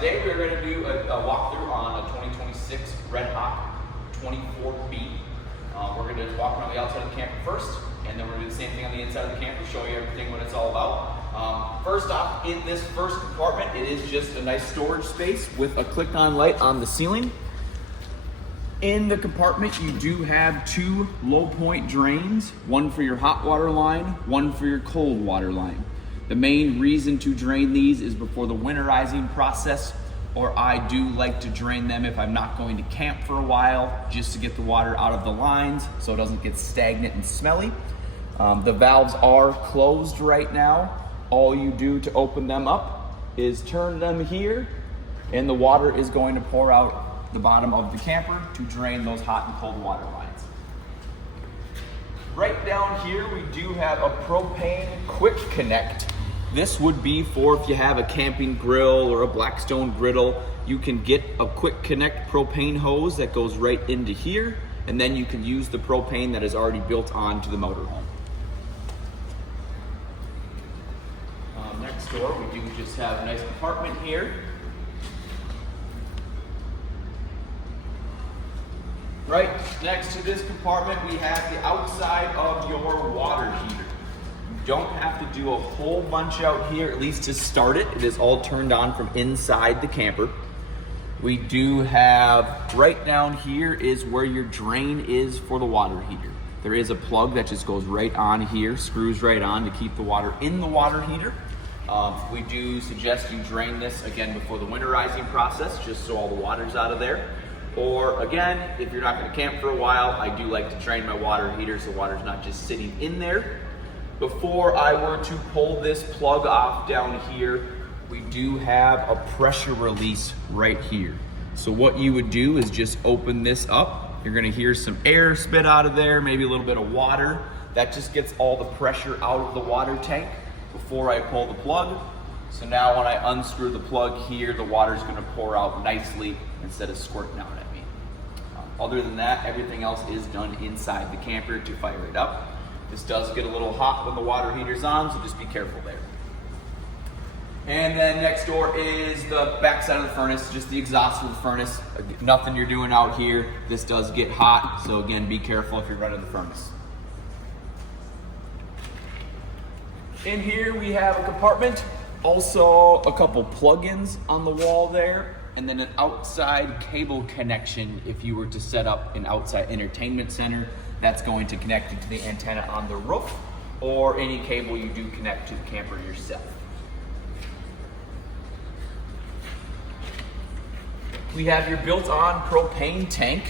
today we're going to do a walkthrough on a 2026 Redhawk 24B. We're going to walk around the outside of the camper first, and then we're going to do the same thing on the inside of the camper, show you everything what it's all about. First off, in this first compartment, it is just a nice storage space with a click-on light on the ceiling. In the compartment, you do have two low point drains, one for your hot water line, one for your cold water line. The main reason to drain these is before the winterizing process, or I do like to drain them if I'm not going to camp for a while, just to get the water out of the lines so it doesn't get stagnant and smelly. The valves are closed right now. All you do to open them up is turn them here, and the water is going to pour out the bottom of the camper to drain those hot and cold water lines. Right down here, we do have a propane quick connect. This would be for if you have a camping grill or a Blackstone griddle, you can get a quick connect propane hose that goes right into here, and then you can use the propane that is already built onto the motorhome. Next door, we do just have a nice compartment here. Right next to this compartment, we have the outside of your water heater. You don't have to do a whole bunch out here, at least to start it. It is all turned on from inside the camper. We do have, right down here is where your drain is for the water heater. There is a plug that just goes right on here, screws right on to keep the water in the water heater. We do suggest you drain this again before the winterizing process, just so all the water's out of there. Or again, if you're not going to camp for a while, I do like to drain my water heater so water's not just sitting in there. Before I were to pull this plug off down here, we do have a pressure release right here. So what you would do is just open this up. You're going to hear some air spit out of there, maybe a little bit of water. That just gets all the pressure out of the water tank before I pull the plug. So now when I unscrew the plug here, the water's going to pour out nicely instead of squirting out at me. Other than that, everything else is done inside the camper to fire it up. This does get a little hot when the water heater's on, so just be careful there. And then next door is the back side of the furnace, just the exhaust for the furnace. Nothing you're doing out here. This does get hot, so again, be careful if you're running the furnace. In here we have a compartment, also a couple plugins on the wall there, and then an outside cable connection if you were to set up an outside entertainment center that's going to connect it to the antenna on the roof, or any cable you do connect to the camper yourself. We have your built-on propane tank.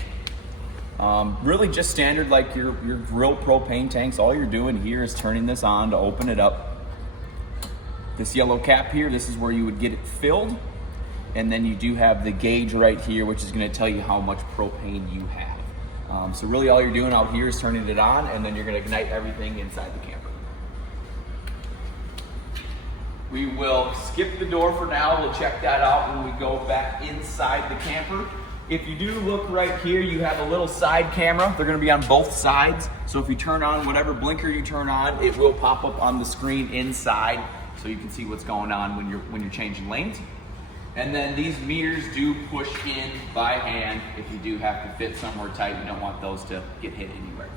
Really just standard like your grill propane tanks. All you're doing here is turning this on to open it up. This yellow cap here, this is where you would get it filled. And then you do have the gauge right here, which is going to tell you how much propane you have. So really all you're doing out here is turning it on, and then you're going to ignite everything inside the camper. We will skip the door for now. We'll check that out when we go back inside the camper. If you do look right here, you have a little side camera. They're going to be on both sides. So if you turn on whatever blinker you turn on, it will pop up on the screen inside, so you can see what's going on when you're changing lanes. And then these meters do push in by hand. If you do have to fit somewhere tight, you don't want those to get hit anywhere.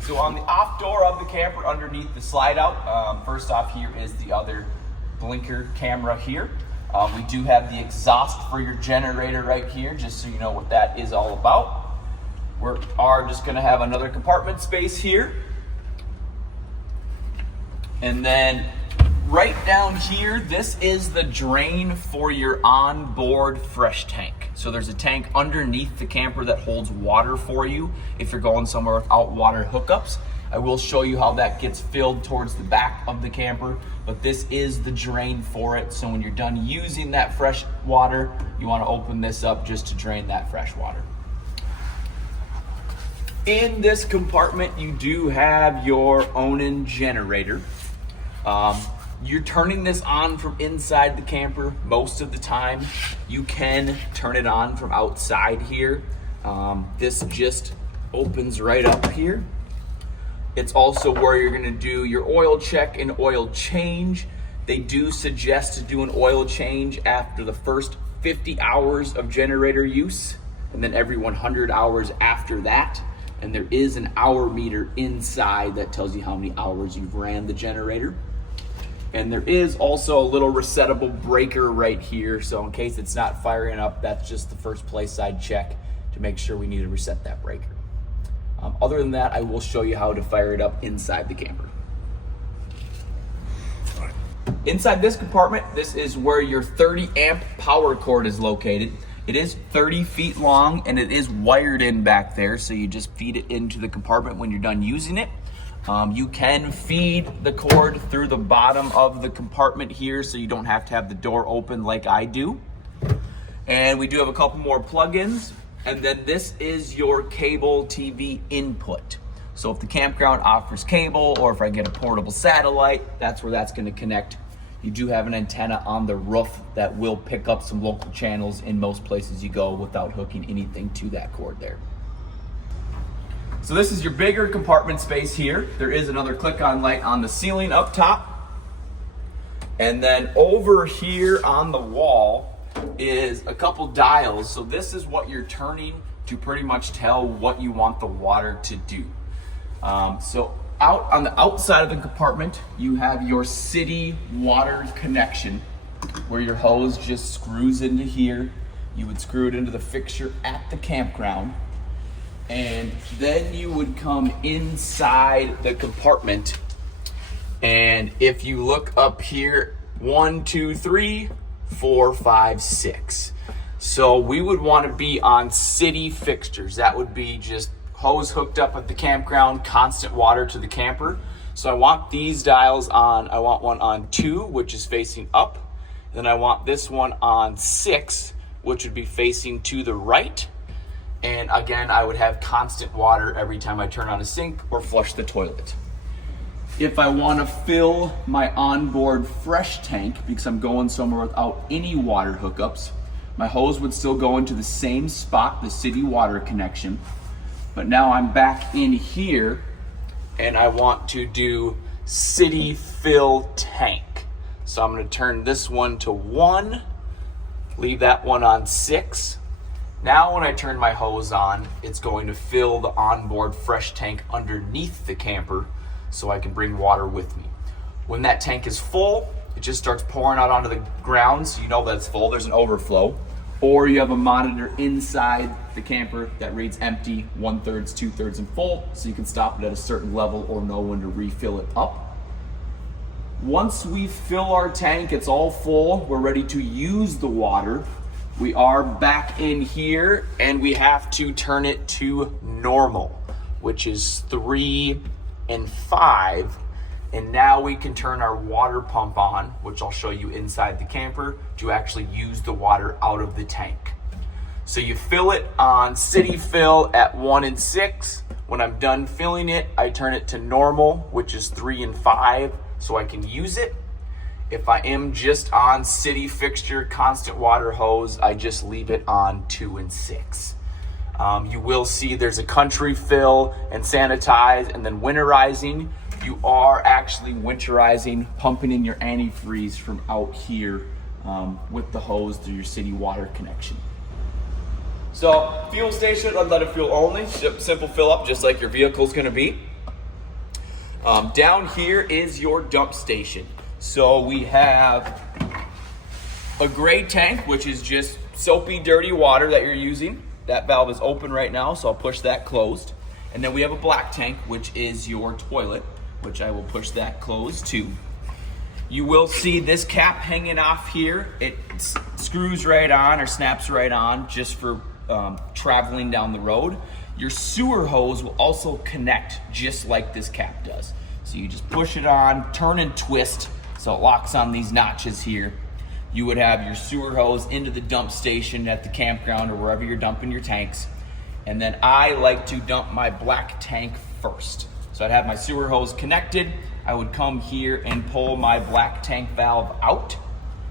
So on the off door of the camper, underneath the slide out, first off here is the other blinker camera here. We do have the exhaust for your generator right here, just so you know what that is all about. We are just gonna have another compartment space here. And then right down here, this is the drain for your onboard fresh tank. So there's a tank underneath the camper that holds water for you if you're going somewhere without water hookups. I will show you how that gets filled towards the back of the camper, but this is the drain for it. So when you're done using that fresh water, you want to open this up just to drain that fresh water. In this compartment, you do have your Awning generator. You're turning this on from inside the camper most of the time. You can turn it on from outside here. This just opens right up here. It's also where you're gonna do your oil check and oil change. They do suggest to do an oil change after the first 50 hours of generator use, and then every 100 hours after that. And there is an hour meter inside that tells you how many hours you've ran the generator. And there is also a little resettable breaker right here. So in case it's not firing up, that's just the first place I'd check to make sure we need to reset that breaker. Other than that, I will show you how to fire it up inside the camper. Inside this compartment, this is where your 30 amp power cord is located. It is 30 feet long and it is wired in back there, so you just feed it into the compartment when you're done using it. You can feed the cord through the bottom of the compartment here, so you don't have to have the door open like I do. And we do have a couple more plugins. And then this is your cable TV input. So if the campground offers cable, or if I get a portable satellite, that's where that's going to connect. You do have an antenna on the roof that will pick up some local channels in most places you go without hooking anything to that cord there. So this is your bigger compartment space here. There is another click-on light on the ceiling up top. And then over here on the wall is a couple dials. So this is what you're turning to pretty much tell what you want the water to do. So out on the outside of the compartment, you have your city water connection where your hose just screws into here. You would screw it into the fixture at the campground. And then you would come inside the compartment. And if you look up here, 1, 2, 3, 4, 5, 6. So we would want to be on city fixtures. That would be just hose hooked up at the campground, constant water to the camper. So I want these dials on. I want one on 2, which is facing up. Then I want this one on 6, which would be facing to the right. And again, I would have constant water every time I turn on a sink or flush the toilet. If I want to fill my onboard fresh tank, because I'm going somewhere without any water hookups, my hose would still go into the same spot, the city water connection. But now I'm back in here and I want to do city fill tank. So I'm going to turn this one to 1, leave that one on 6. Now when I turn my hose on, it's going to fill the onboard fresh tank underneath the camper, so I can bring water with me. When that tank is full, it just starts pouring out onto the ground, so you know that it's full, there's an overflow. Or you have a monitor inside the camper that reads empty, 1/3, 2/3, and full, so you can stop it at a certain level or know when to refill it up. Once we fill our tank, it's all full, we're ready to use the water. We are back in here and we have to turn it to normal, which is 3 and 5, and now we can turn our water pump on, which I'll show you inside the camper, to actually use the water out of the tank. So you fill it on city fill at 1 and 6. When I'm done filling it, I turn it to normal, which is 3 and 5, so I can use it. If I am just on city fixture constant water hose, I just leave it on 2 and 6. You will see there's a country fill and sanitize, and then winterizing. You are actually winterizing, pumping in your antifreeze from out here with the hose through your city water connection. So fuel station, unleaded fuel only, simple fill up just like your vehicle's gonna be. Down here is your dump station. So we have a gray tank, which is just soapy, dirty water that you're using. That valve is open right now, so I'll push that closed. And then we have a black tank, which is your toilet, which I will push that closed too. You will see this cap hanging off here. It screws right on or snaps right on just for traveling down the road. Your sewer hose will also connect just like this cap does. So you just push it on, turn and twist, so it locks on these notches here. You would have your sewer hose into the dump station at the campground or wherever you're dumping your tanks. And then I like to dump my black tank first. So I'd have my sewer hose connected. I would come here and pull my black tank valve out.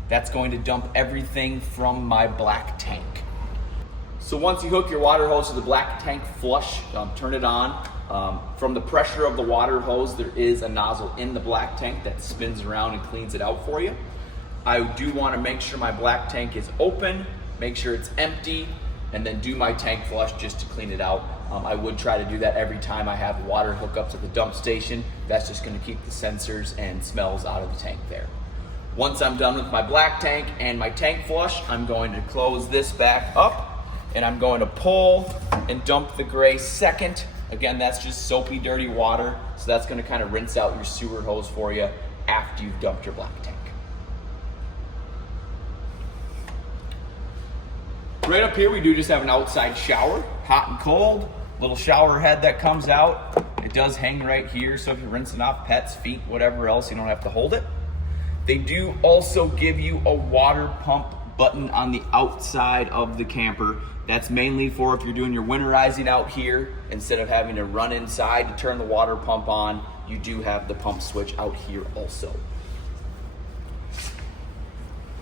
That's going to dump everything from my black tank. So once you hook your water hose to the black tank flush, turn it on. From the pressure of the water hose, there is a nozzle in the black tank that spins around and cleans it out for you. I do want to make sure my black tank is open, make sure it's empty, and then do my tank flush just to clean it out. I would try to do that every time I have water hookups at the dump station. That's just going to keep the sensors and smells out of the tank there. Once I'm done with my black tank and my tank flush, I'm going to close this back up and I'm going to pull and dump the gray second. Again, that's just soapy, dirty water. So that's going to kind of rinse out your sewer hose for you after you've dumped your black tank. Right up here, we do just have an outside shower, hot and cold. Little shower head that comes out. It does hang right here, so if you're rinsing off pets, feet, whatever else, you don't have to hold it. They do also give you a water pump button on the outside of the camper. That's mainly for if you're doing your winterizing out here, instead of having to run inside to turn the water pump on, you do have the pump switch out here also.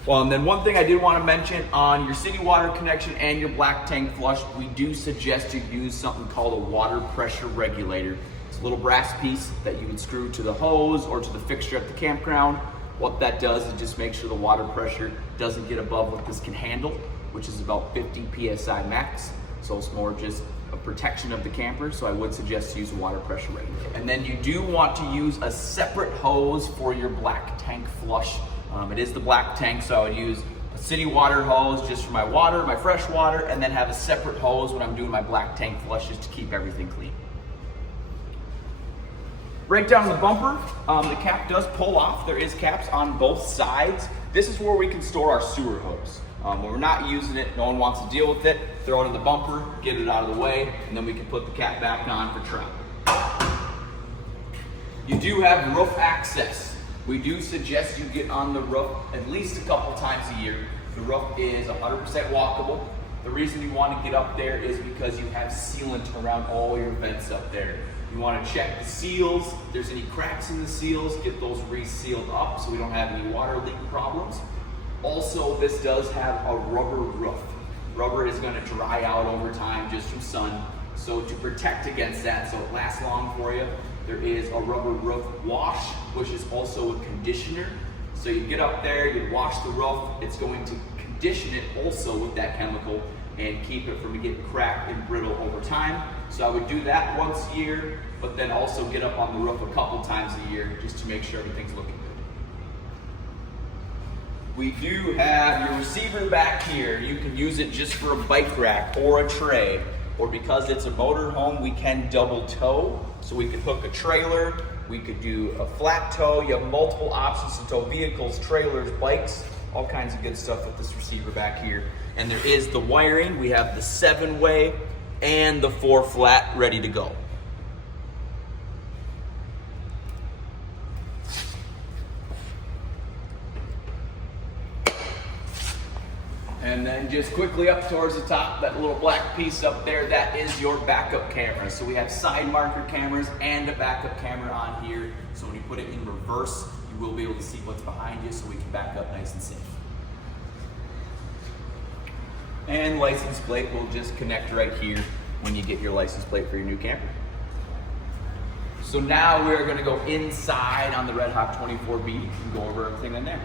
Well, and then one thing I did want to mention on your city water connection and your black tank flush, we do suggest you use something called a water pressure regulator. It's a little brass piece that you would screw to the hose or to the fixture at the campground. What that does is just make sure the water pressure doesn't get above what this can handle, which is about 50 PSI max. So it's more just a protection of the camper. So I would suggest use a water pressure regulator. And then you do want to use a separate hose for your black tank flush. It is the black tank, so I would use a city water hose just for my water, my fresh water, and then have a separate hose when I'm doing my black tank flushes to keep everything clean. Right down the bumper, the cap does pull off. There is caps on both sides. This is where we can store our sewer hose. When we're not using it, no one wants to deal with it, throw it in the bumper, get it out of the way, and then we can put the cap back on for travel. You do have roof access. We do suggest you get on the roof at least a couple times a year. The roof is 100% walkable. The reason you want to get up there is because you have sealant around all your vents up there. You want to check the seals. If there's any cracks in the seals, get those resealed up so we don't have any water leak problems. Also, this does have a rubber roof. Rubber is going to dry out over time just from sun. So to protect against that, so it lasts long for you, there is a rubber roof wash, which is also a conditioner. So you get up there, you wash the roof, it's going to condition it also with that chemical and keep it from getting cracked and brittle over time. So I would do that once a year, but then also get up on the roof a couple times a year just to make sure everything's looking good. We do have your receiver back here. You can use it just for a bike rack or a tray, or because it's a motorhome, we can double tow. So we could hook a trailer, we could do a flat tow. You have multiple options to tow vehicles, trailers, bikes, all kinds of good stuff with this receiver back here. And there is the wiring. We have the 7-way and the 4-flat ready to go. And then just quickly up towards the top, that little black piece up there, that is your backup camera. So we have side marker cameras and a backup camera on here. So when you put it in reverse, you will be able to see what's behind you so we can back up nice and safe. And license plate will just connect right here when you get your license plate for your new camper. So now we're gonna go inside on the Redhawk 24B and go over everything in there.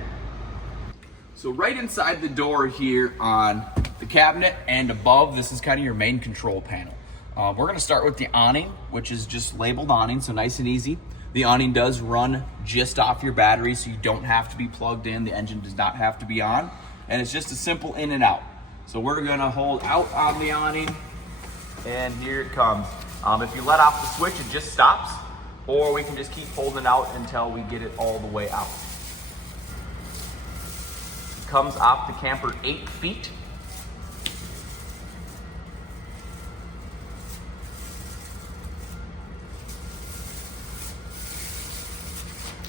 So right inside the door here on the cabinet and above, this is kind of your main control panel. We're gonna start with the awning, which is just labeled awning, so nice and easy. The awning does run just off your battery, so you don't have to be plugged in. The engine does not have to be on. And it's just a simple in and out. So we're gonna hold out on the awning, and here it comes. If you let off the switch, it just stops, or we can just keep holding out until we get it all the way out. Comes off the camper 8 feet.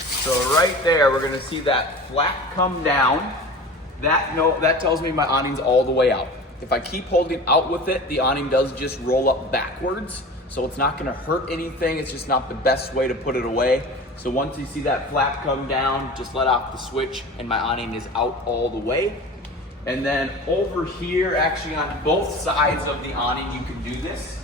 So right there, we're gonna see that flap come down. That tells me my awning's all the way out. If I keep holding out with it, the awning does just roll up backwards. So it's not gonna hurt anything. It's just not the best way to put it away. So once you see that flap come down, just let off the switch and my awning is out all the way. And then over here, actually on both sides of the awning, you can do this.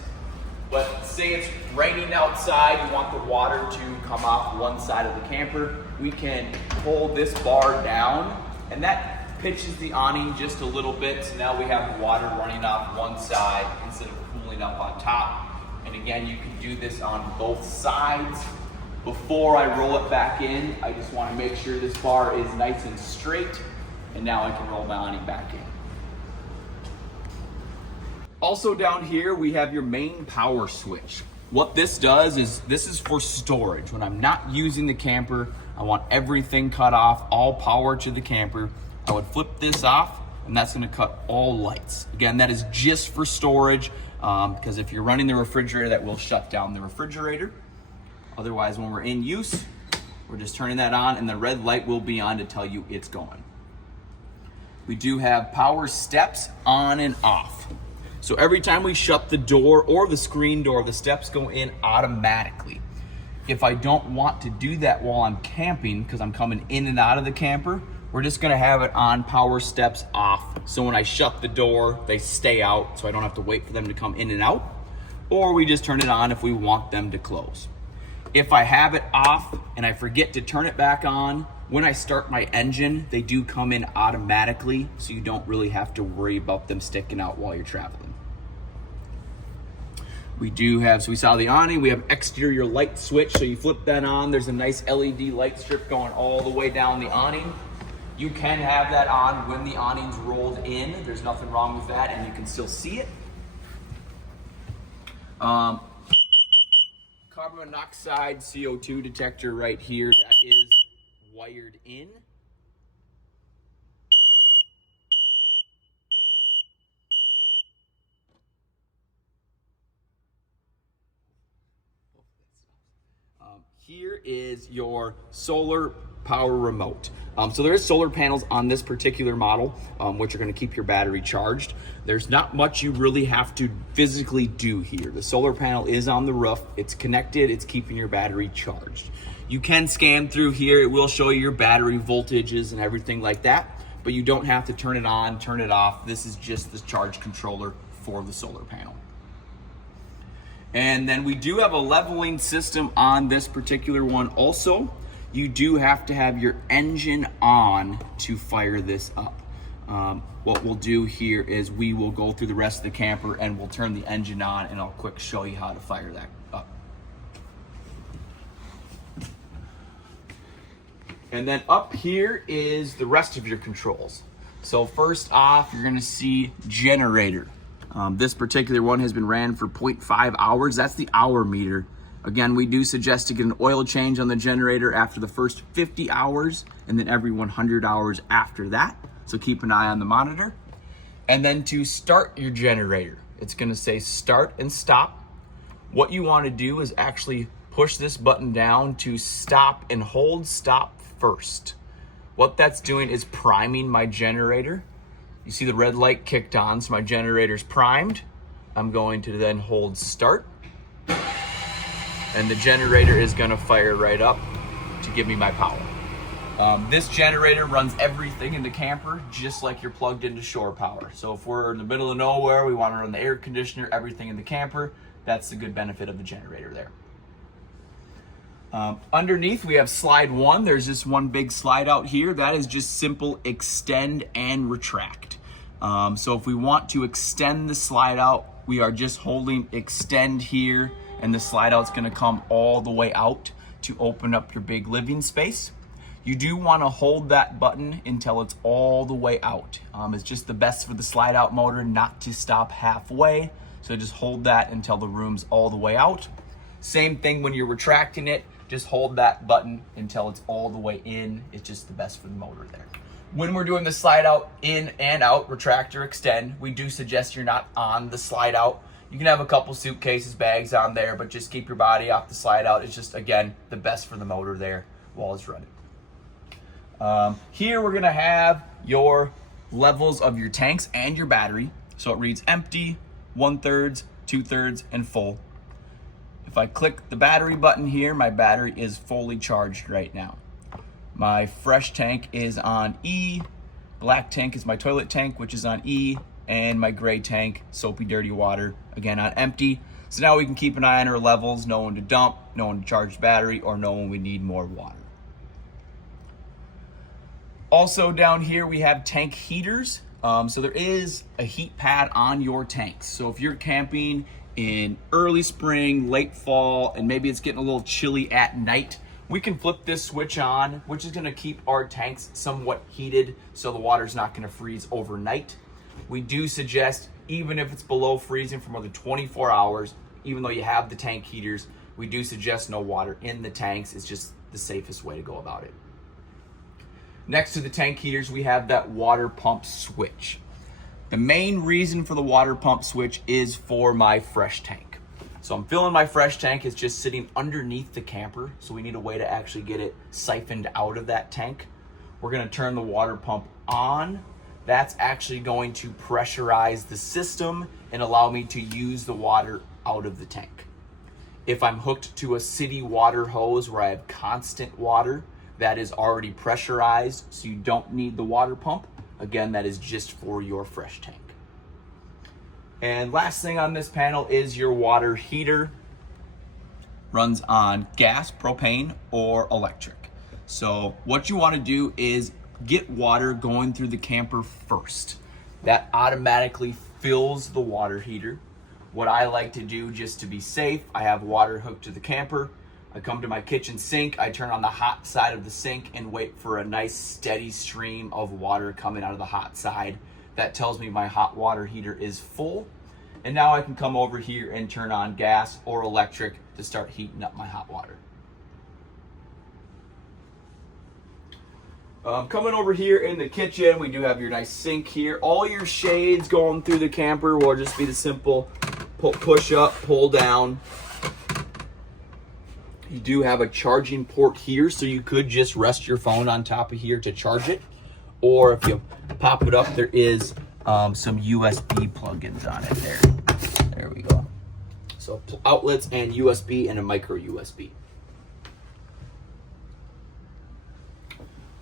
But say it's raining outside, you want the water to come off one side of the camper, we can pull this bar down, and that pitches the awning just a little bit, so now we have the water running off one side instead of cooling up on top. And again, you can do this on both sides. Before I roll it back in, I just want to make sure this bar is nice and straight, and now I can roll my awning back in. Also down here, we have your main power switch. What this does is, this is for storage. When I'm not using the camper, I want everything cut off, all power to the camper. I would flip this off, and that's gonna cut all lights. Again, that is just for storage, because if you're running the refrigerator, that will shut down the refrigerator. Otherwise, when we're in use, we're just turning that on, and the red light will be on to tell you it's going. We do have power steps on and off. So every time we shut the door or the screen door, the steps go in automatically. If I don't want to do that while I'm camping, because I'm coming in and out of the camper, we're just gonna have it on power steps off. So when I shut the door, they stay out, so I don't have to wait for them to come in and out. Or we just turn it on if we want them to close. If I have it off and I forget to turn it back on, when I start my engine, they do come in automatically, so you don't really have to worry about them sticking out while you're traveling. We do have, so we saw the awning, we have exterior light switch, so you flip that on, there's a nice LED light strip going all the way down the awning. You can have that on when the awning's rolled in, there's nothing wrong with that, and you can still see it. Carbon monoxide CO2 detector right here, that is wired in. Here is your solar power remote. So there is solar panels on this particular model, which are going to keep your battery charged. There's not much you really have to physically do here. The solar panel is on the roof. It's connected. It's keeping your battery charged. You can scan through here. It will show you your battery voltages and everything like that, but you don't have to turn it on, turn it off. This is just the charge controller for the solar panel. And then we do have a leveling system on this particular one also. You do have to have your engine on to fire this up. What we'll do here is we will go through the rest of the camper and we'll turn the engine on, and I'll quick show you how to fire that up. And then up here is the rest of your controls. So first off, you're gonna see generator. This particular one has been ran for 0.5 hours. That's the hour meter. Again, we do suggest to get an oil change on the generator after the first 50 hours and then every 100 hours after that. So keep an eye on the monitor. And then to start your generator, it's gonna say start and stop. What you wanna do is actually push this button down to stop and hold stop first. What that's doing is priming my generator. You see the red light kicked on, so my generator's primed. I'm going to then hold start, and the generator is gonna fire right up to give me my power. This generator runs everything in the camper, just like you're plugged into shore power. So if we're in the middle of nowhere, we wanna run the air conditioner, everything in the camper, that's the good benefit of the generator there. Underneath we have slide one. There's just one big slide out here. That is just simple extend and retract. So if we want to extend the slide out, we are just holding extend here, and the slide out's gonna come all the way out to open up your big living space. You do wanna hold that button until it's all the way out. It's just the best for the slide out motor not to stop halfway. So just hold that until the room's all the way out. Same thing when you're retracting it. Just hold that button until it's all the way in. It's just the best for the motor there. When we're doing the slide out, in and out, retract or extend, we do suggest you're not on the slide out. You can have a couple suitcases, bags on there, but just keep your body off the slide out. It's just, again, the best for the motor there while it's running. Here we're gonna have your levels of your tanks and your battery. So it reads empty, 1/3, 2/3, and full. If I click the battery button here, my battery is fully charged right now. My fresh tank is on E, Black tank is my toilet tank, which is on E, and my gray tank, soapy, dirty water, again on empty. So now we can keep an eye on our levels, know when to dump, know when to charge the battery, or know when we need more water. Also down here we have tank heaters. So there is a heat pad on your tanks. So if you're camping in early spring, late fall, and maybe it's getting a little chilly at night, we can flip this switch on, which is gonna keep our tanks somewhat heated so the water's not gonna freeze overnight. We do suggest, even if it's below freezing for more than 24 hours, even though you have the tank heaters, we do suggest no water in the tanks. It's just the safest way to go about it. Next to the tank heaters, we have that water pump switch. The main reason for the water pump switch is for my fresh tank. So I'm filling my fresh tank, it's just sitting underneath the camper, so we need a way to actually get it siphoned out of that tank. We're gonna turn the water pump on. That's actually going to pressurize the system and allow me to use the water out of the tank. If I'm hooked to a city water hose where I have constant water, that is already pressurized, so you don't need the water pump. Again, that is just for your fresh tank. And last thing on this panel is your water heater. Runs on gas, propane, or electric. So what you want to do is get water going through the camper first. That automatically fills the water heater. What I like to do, just to be safe, I have water hooked to the camper. I come to my kitchen sink, I turn on the hot side of the sink and wait for a nice steady stream of water coming out of the hot side. That tells me my hot water heater is full. And now I can come over here and turn on gas or electric to start heating up my hot water. Coming over here in the kitchen, we do have your nice sink here. All your shades going through the camper will just be the simple push up, pull down. You do have a charging port here, so you could just rest your phone on top of here to charge it. Or if you pop it up, there is some USB plugins on it there. There we go. So outlets and USB and a micro USB.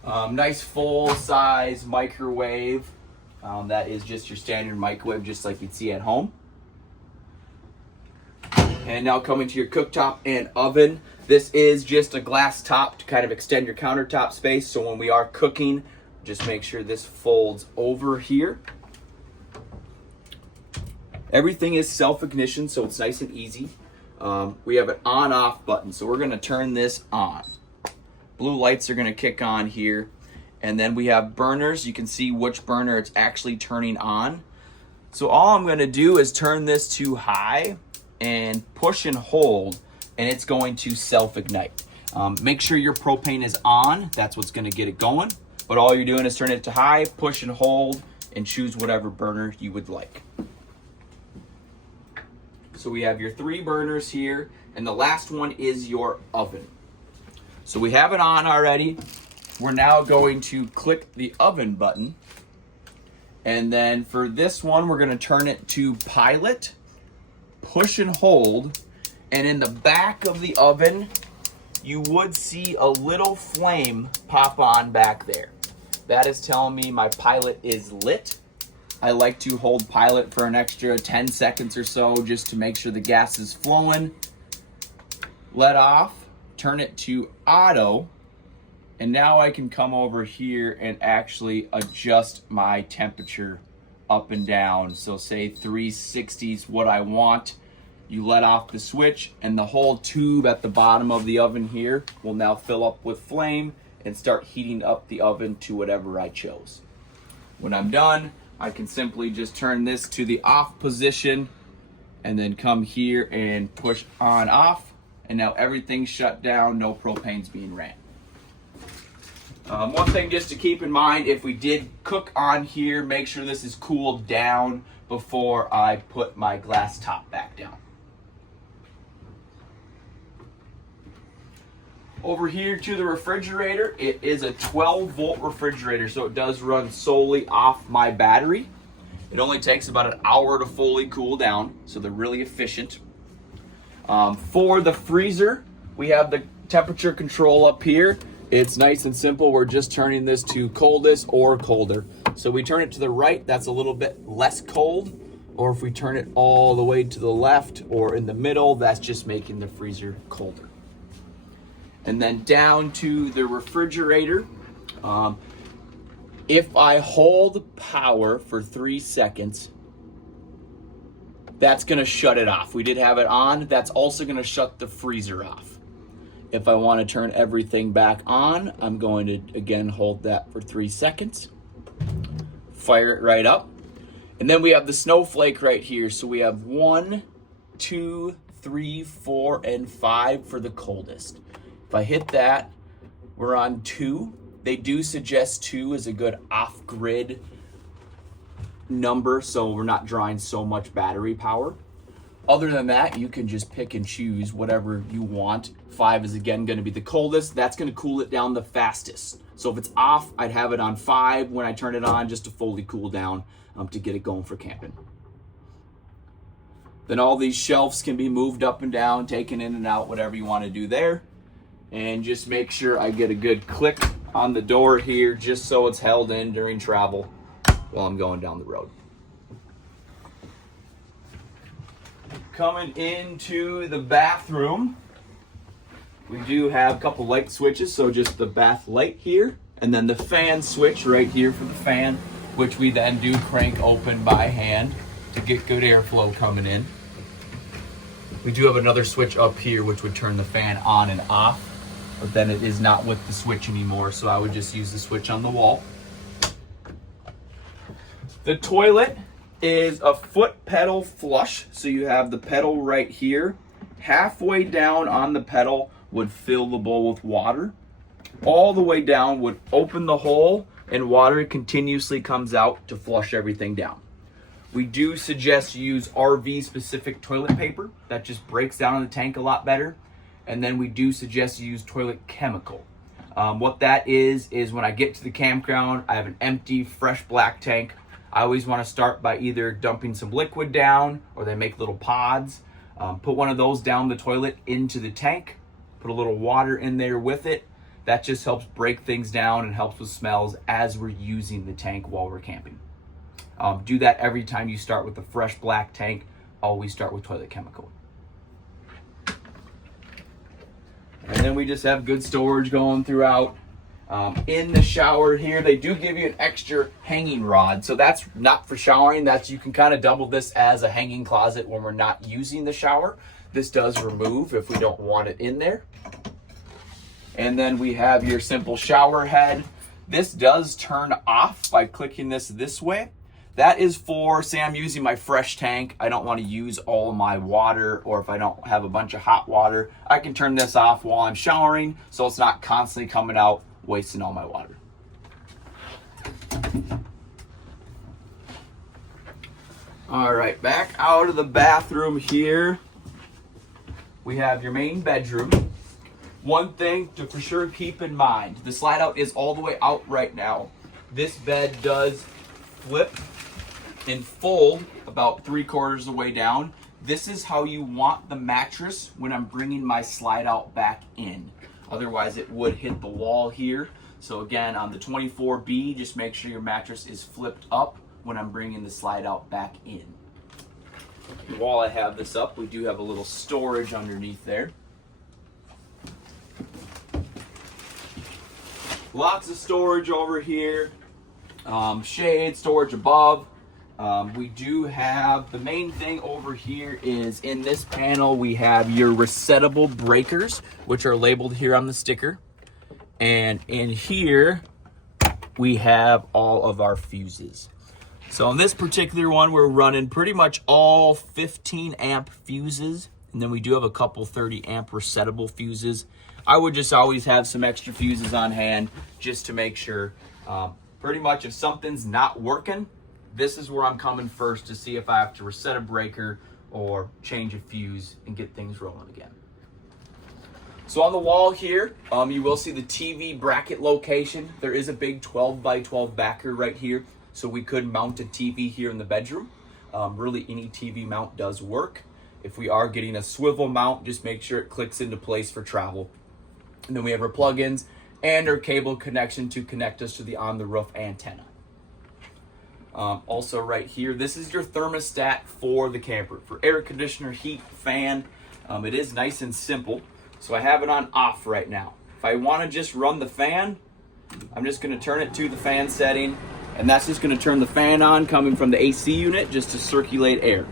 Nice full size microwave. That is just your standard microwave, just like you'd see at home. And now coming to your cooktop and oven. This is just a glass top to kind of extend your countertop space. So when we are cooking, just make sure this folds over here. Everything is self-ignition, so it's nice and easy. We have an on-off button, so we're gonna turn this on. Blue lights are gonna kick on here. And then we have burners. You can see which burner it's actually turning on. So all I'm gonna do is turn this to high and push and hold, and it's going to self-ignite. Make sure your propane is on. That's what's gonna get it going. But all you're doing is turn it to high, push and hold, and choose whatever burner you would like. So we have your 3 burners here, and the last one is your oven. So we have it on already. We're now going to click the oven button. And then for this one, we're gonna turn it to pilot, push and hold, and in the back of the oven, you would see a little flame pop on back there. That is telling me my pilot is lit. I like to hold pilot for an extra 10 seconds or so just to make sure the gas is flowing. Let off, turn it to auto, and now I can come over here and actually adjust my temperature up and down. So say 360 is what I want. You let off the switch and the whole tube at the bottom of the oven here will now fill up with flame and start heating up the oven to whatever I chose. When I'm done, I can simply just turn this to the off position and then come here and push on off, and now everything's shut down, no propane's being ran. One thing just to keep in mind, if we did cook on here, make sure this is cooled down before I put my glass top back down. Over here to the refrigerator, it is a 12-volt refrigerator, so it does run solely off my battery. It only takes about an hour to fully cool down, so they're really efficient. For the freezer, we have the temperature control up here. It's nice and simple. We're just turning this to coldest or colder. So we turn it to the right, that's a little bit less cold. Or if we turn it all the way to the left or in the middle, that's just making the freezer colder. And then down to the refrigerator. If I hold power for 3 seconds, that's gonna shut it off. We did have it on. That's also gonna shut the freezer off. If I wanna turn everything back on, I'm going to, again, hold that for 3 seconds. Fire it right up. And then we have the snowflake right here. So we have 1, 2, 3, 4, and 5 for the coldest. If I hit that, we're on 2. They do suggest 2 is a good off-grid number, so we're not drawing so much battery power. Other than that, you can just pick and choose whatever you want. 5 is again going to be the coldest. That's going to cool it down the fastest. So if it's off, I'd have it on 5 when I turn it on, just to fully cool down to get it going for camping. Then all these shelves can be moved up and down, taken in and out, whatever you want to do there. And just make sure I get a good click on the door here, just so it's held in during travel while I'm going down the road. Coming into the bathroom, we do have a couple light switches, so just the bath light here, and then the fan switch right here for the fan, which we then do crank open by hand to get good airflow coming in. We do have another switch up here which would turn the fan on and off, but then it is not with the switch anymore, so I would just use the switch on the wall. The toilet is a foot pedal flush, so you have the pedal right here. Halfway down on the pedal would fill the bowl with water. All the way down would open the hole, and water continuously comes out to flush everything down. We do suggest you use RV specific toilet paper. That just breaks down in the tank a lot better. And then we do suggest you use toilet chemical. What that is when I get to the campground, I have an empty, fresh black tank. I always want to start by either dumping some liquid down, or they make little pods. Put one of those down the toilet into the tank, put a little water in there with it. That just helps break things down and helps with smells as we're using the tank while we're camping. Do that every time you start with a fresh black tank. Always start with toilet chemical. And then we just have good storage going throughout. In the shower here, they do give you an extra hanging rod. So that's not for showering. You can kind of double this as a hanging closet when we're not using the shower. This does remove if we don't want it in there. And then we have your simple shower head. This does turn off by clicking this way. That is for, say I'm using my fresh tank, I don't want to use all my water, or if I don't have a bunch of hot water, I can turn this off while I'm showering so it's not constantly coming out, wasting all my water. All right, back out of the bathroom here, we have your main bedroom. One thing to for sure keep in mind, the slide out is all the way out right now. This bed does flip and fold about 3/4 of the way down. This is how you want the mattress when I'm bringing my slide out back in. Otherwise it would hit the wall here. So again, on the 24B, just make sure your mattress is flipped up when I'm bringing the slide out back in. While I have this up, we do have a little storage underneath there. Lots of storage over here. Shade, storage above. We do have, the main thing over here is in this panel, we have your resettable breakers, which are labeled here on the sticker. And in here, we have all of our fuses. So on this particular one, we're running pretty much all 15 amp fuses. And then we do have a couple 30 amp resettable fuses. I would just always have some extra fuses on hand just to make sure. Pretty much if something's not working, this is where I'm coming first to see if I have to reset a breaker or change a fuse and get things rolling again. So on the wall here, you will see the TV bracket location. There is a big 12x12 backer right here, so we could mount a TV here in the bedroom. Really any TV mount does work. If we are getting a swivel mount, just make sure it clicks into place for travel. And then we have our plugins and our cable connection to connect us to the on the roof antenna. Also right here, this is your thermostat for the camper. For air conditioner, heat, fan, it is nice and simple. So I have it on off right now. If I want to just run the fan, I'm just going to turn it to the fan setting, and that's just going to turn the fan on coming from the AC unit just to circulate air.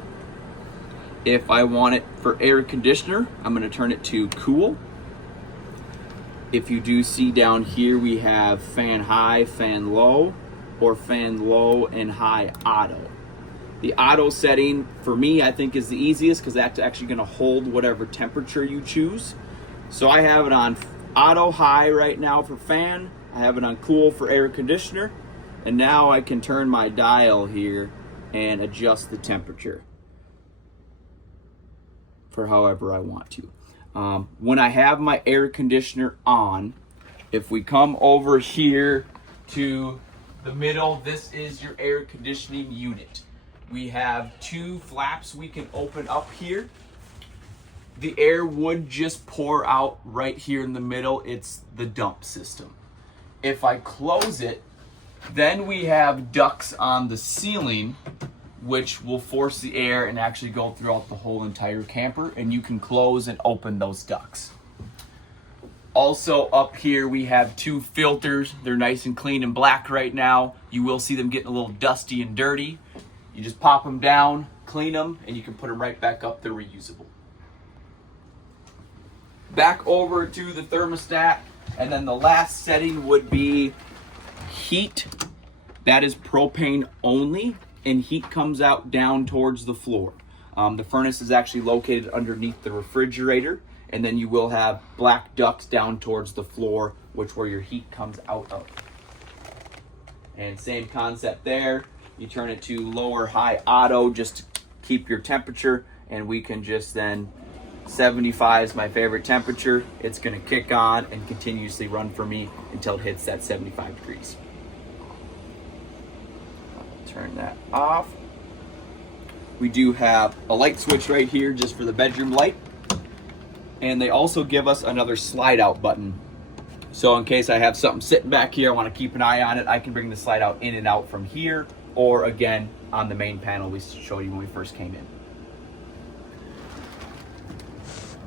If I want it for air conditioner, I'm going to turn it to cool. If you do see down here, we have fan high, fan low, or fan low and high auto. The auto setting for me, I think, is the easiest because that's actually going to hold whatever temperature you choose. So I have it on auto high right now for fan. I have it on cool for air conditioner. And now I can turn my dial here and adjust the temperature for however I want to. When I have my air conditioner on, if we come over here to the middle, this is your air conditioning unit. We have 2 flaps we can open up here. The air would just pour out right here in the middle. It's the dump system. If I close it, then we have ducts on the ceiling, which will force the air and actually go throughout the whole entire camper, and you can close and open those ducts. Also up here we have 2 filters. They're nice and clean and black right now. You will see them getting a little dusty and dirty. You just pop them down, clean them, and you can put them right back up. They're reusable. Back over to the thermostat, and then the last setting would be heat. That is propane only, and heat comes out down towards the floor. The furnace is actually located underneath the refrigerator, and then you will have black ducts down towards the floor, which where your heat comes out of. And same concept there. You turn it to lower high auto just to keep your temperature, and we can just then 75 is my favorite temperature. It's going to kick on and continuously run for me until it hits that 75 degrees. Turn that off. We do have a light switch right here just for the bedroom light. And they also give us another slide out button. So in case I have something sitting back here, I want to keep an eye on it, I can bring the slide out in and out from here, or again on the main panel we showed you when we first came in.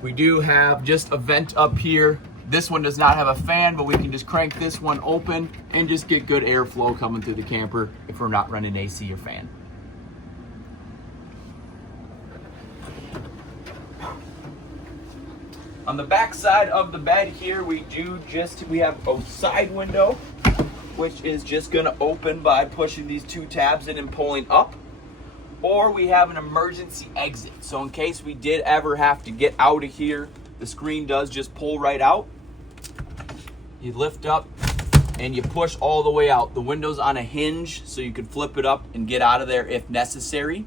We do have just a vent up here. This one does not have a fan, but we can just crank this one open and just get good airflow coming through the camper if we're not running AC or fan. On the back side of the bed here, we have a side window, which is just gonna open by pushing these 2 tabs in and pulling up. Or we have an emergency exit. So in case we did ever have to get out of here, the screen does just pull right out. You lift up and you push all the way out. The window's on a hinge, so you can flip it up and get out of there if necessary.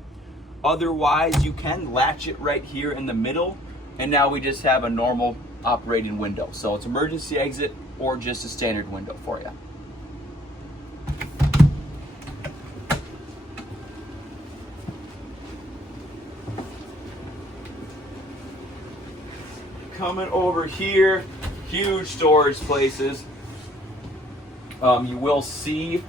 Otherwise, you can latch it right here in the middle, and now we just have a normal operating window. So it's emergency exit or just a standard window for you. Coming over here, huge storage places. You will see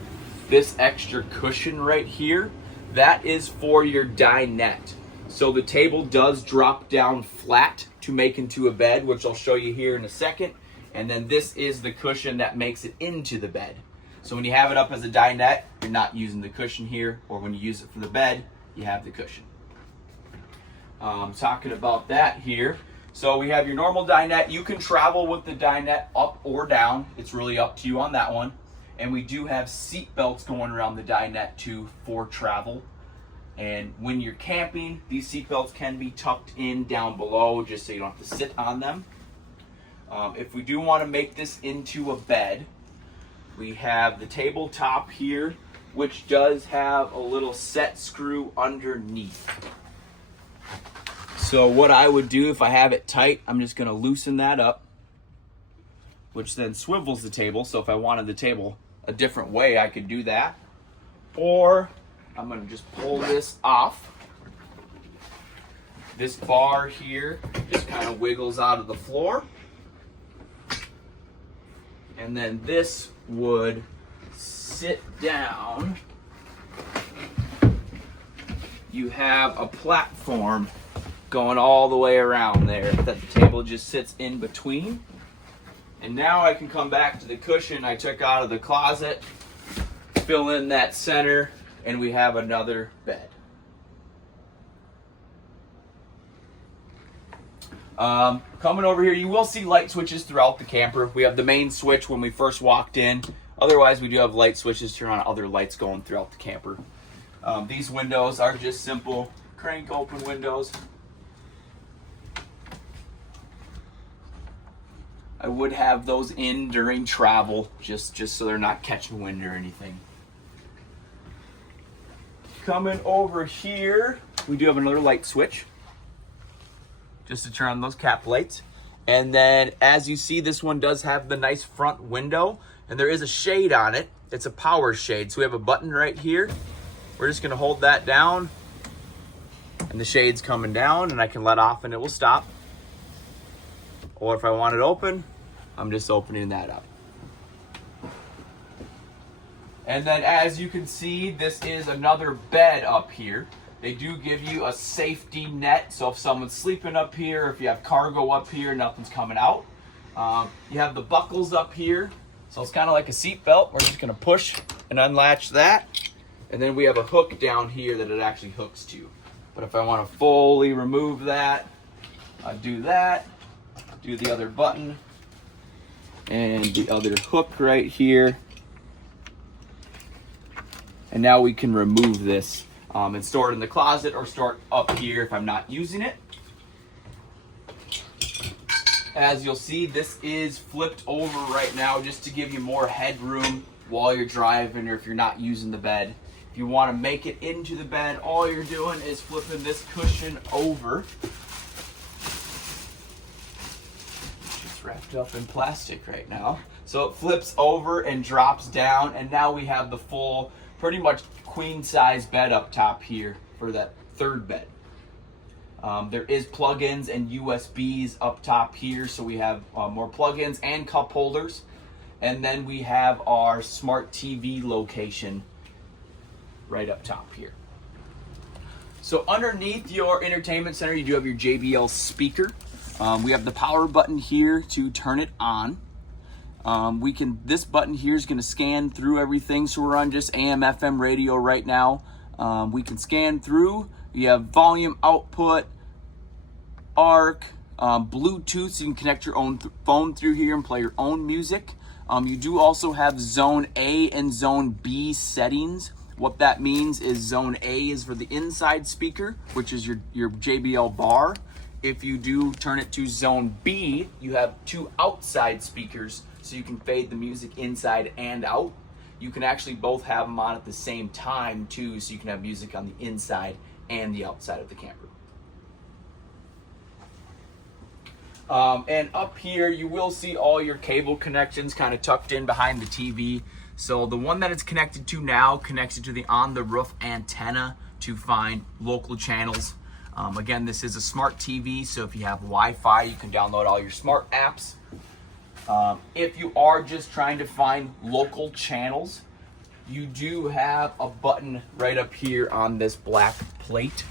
this extra cushion right here. That is for your dinette. So the table does drop down flat to make into a bed, which I'll show you here in a second. And then this is the cushion that makes it into the bed. So when you have it up as a dinette, you're not using the cushion here, or when you use it for the bed, you have the cushion. Talking about that here. So we have your normal dinette. You can travel with the dinette up or down. It's really up to you on that one. And we do have seat belts going around the dinette too for travel. And when you're camping, these seat belts can be tucked in down below just so you don't have to sit on them. If we do want to make this into a bed, we have the tabletop here, which does have a little set screw underneath. So what I would do if I have it tight, I'm just going to loosen that up, which then swivels the table. So if I wanted the table a different way, I could do that. Or I'm going to just pull this off. This bar here just kind of wiggles out of the floor. And then this would sit down you have a platform going all the way around there that the table just sits in between. And now I can come back to the cushion I took out of the closet, fill in that center, and we have another bed. Coming over here, you will see light switches throughout the camper. We have the main switch when we first walked in. Otherwise, we do have light switches to turn on other lights going throughout the camper. These windows are just simple crank open windows. I would have those in during travel, just so they're not catching wind or anything. Coming over here, we do have another light switch, just to turn on those cap lights. And then, as you see, this one does have the nice front window, and there is a shade on it. It's a power shade, so we have a button right here. We're just gonna hold that down, and the shade's coming down, and I can let off and it will stop. Or if I want it open, I'm just opening that up. And then, as you can see, this is another bed up here. They do give you a safety net, so if someone's sleeping up here, if you have cargo up here, nothing's coming out. You have the buckles up here, so it's kind of like a seat belt. We're just gonna push and unlatch that. And then we have a hook down here that it actually hooks to. But if I want to fully remove that, I do that, do the other button, and the other hook right here. And now we can remove this and store it in the closet or store it up here if I'm not using it. As you'll see, this is flipped over right now just to give you more headroom while you're driving or if you're not using the bed. If you want to make it into the bed, all you're doing is flipping this cushion over. It's just wrapped up in plastic right now. So it flips over and drops down, and now we have the full, pretty much queen size bed up top here for that third bed. There is plugins and USBs up top here, so we have more plugins and cup holders. And then we have our smart TV location right up top here. So underneath your entertainment center, you do have your JBL speaker. We have the power button here to turn it on. This button here is going to scan through everything. So we're on just AM, FM radio right now. We can scan through. You have volume output, ARC, Bluetooth, so you can connect your own phone through here and play your own music. You do also have Zone A and Zone B settings. What that means is Zone A is for the inside speaker, which is your JBL bar. If you do turn it to Zone B, you have two outside speakers, so you can fade the music inside and out. You can actually both have them on at the same time too, so you can have music on the inside and the outside of the camper. And up here, you will see all your cable connections kind of tucked in behind the TV. So the one that it's connected to now connects it to the on-the-roof antenna to find local channels. Again, this is a smart TV, so if you have Wi-Fi, you can download all your smart apps. If you are just trying to find local channels, you do have a button right up here on this black plate.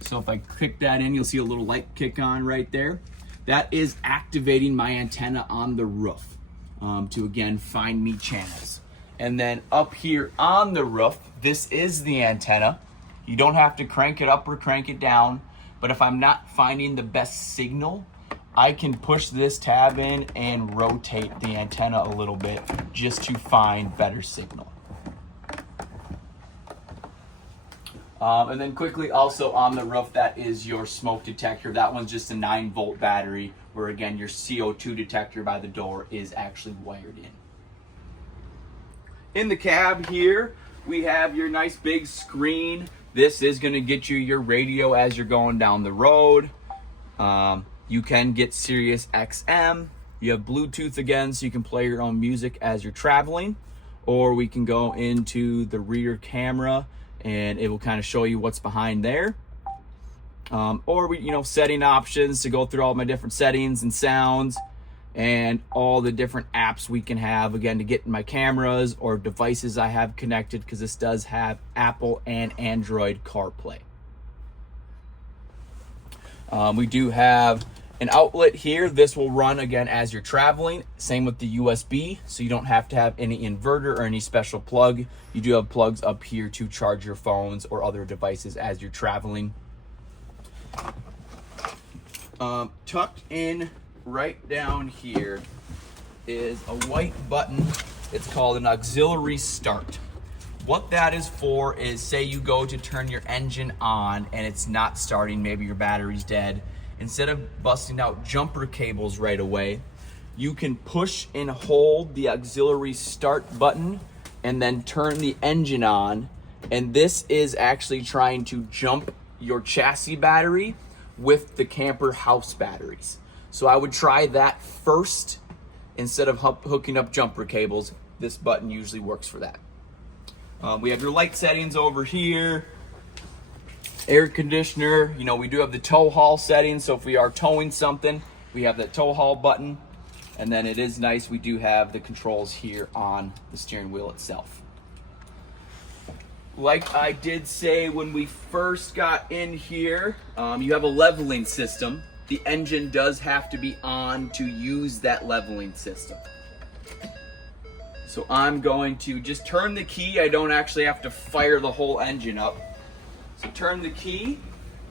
So if I click that in, you'll see a little light kick on right there. That is activating my antenna on the roof to, again, find me channels. And then up here on the roof, this is the antenna. You don't have to crank it up or crank it down, but if I'm not finding the best signal, I can push this tab in and rotate the antenna a little bit just to find better signal. And then quickly also on the roof, that is your smoke detector. That one's just a 9-volt battery where, again, your CO2 detector by the door is actually wired in. In the cab here, we have your nice big screen. This is going to get you your radio as you're going down the road. You can get Sirius XM. You have Bluetooth again, so you can play your own music as you're traveling. Or we can go into the rear camera and it will kind of show you what's behind there. Or setting options to go through all my different settings and sounds. and all the different apps we can have, again, to get my cameras or devices I have connected, because this does have Apple and Android CarPlay. We do have an outlet here. This will run again as you're traveling. Same with the USB, so you don't have to have any inverter or any special plug. You do have plugs up here to charge your phones or other devices as you're traveling. Tucked in right down here is a white button. It's called an Auxillary Start. What that is for is, say you go to turn your engine on and it's not starting, maybe your battery's dead. Instead of busting out jumper cables right away, you can push and hold the Auxillary Start button and then turn the engine on. And this is actually trying to jump your chassis battery with the camper house batteries. So I would try that first instead of hooking up jumper cables. This button usually works for that. We have your light settings over here. Air conditioner, you know, we do have the tow haul settings, so if we are towing something, we have that tow haul button. And then it is nice, we do have the controls here on the steering wheel itself. Like I did say when we first got in here, you have a leveling system. The engine does have to be on to use that leveling system. So I'm going to just turn the key. I don't actually have to fire the whole engine up. So turn the key,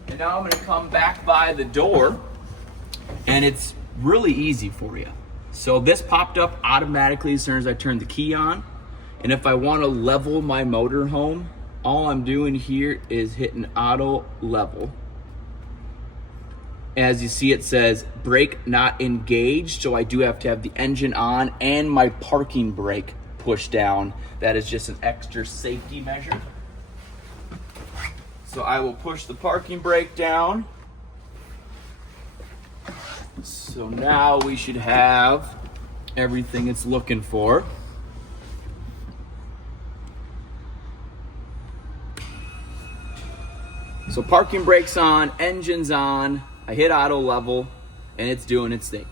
and now I'm gonna come back by the door, and it's really easy for you. So this popped up automatically as soon as I turned the key on. And if I wanna level my motorhome, all I'm doing here is hitting auto level. As you see, it says brake not engaged, so I do have to have the engine on and my parking brake pushed down. That is just an extra safety measure. So I will push the parking brake down. So now we should have everything it's looking for. So parking brake's on, engine's on, I hit auto level, and it's doing its thing.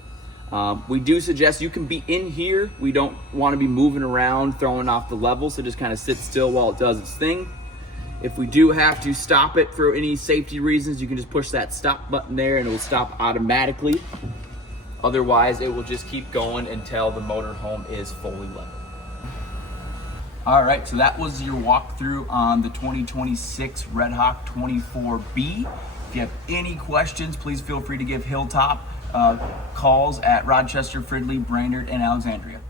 We do suggest you can be in here. We don't want to be moving around, throwing off the level, so just kind of sit still while it does its thing. If we do have to stop it for any safety reasons, you can just push that stop button there and it will stop automatically. Otherwise, it will just keep going until the motorhome is fully level. All right, so that was your walkthrough on the 2026 Redhawk 24B. If you have any questions, please feel free to give Hilltop calls at Rochester, Fridley, Brainerd, and Alexandria.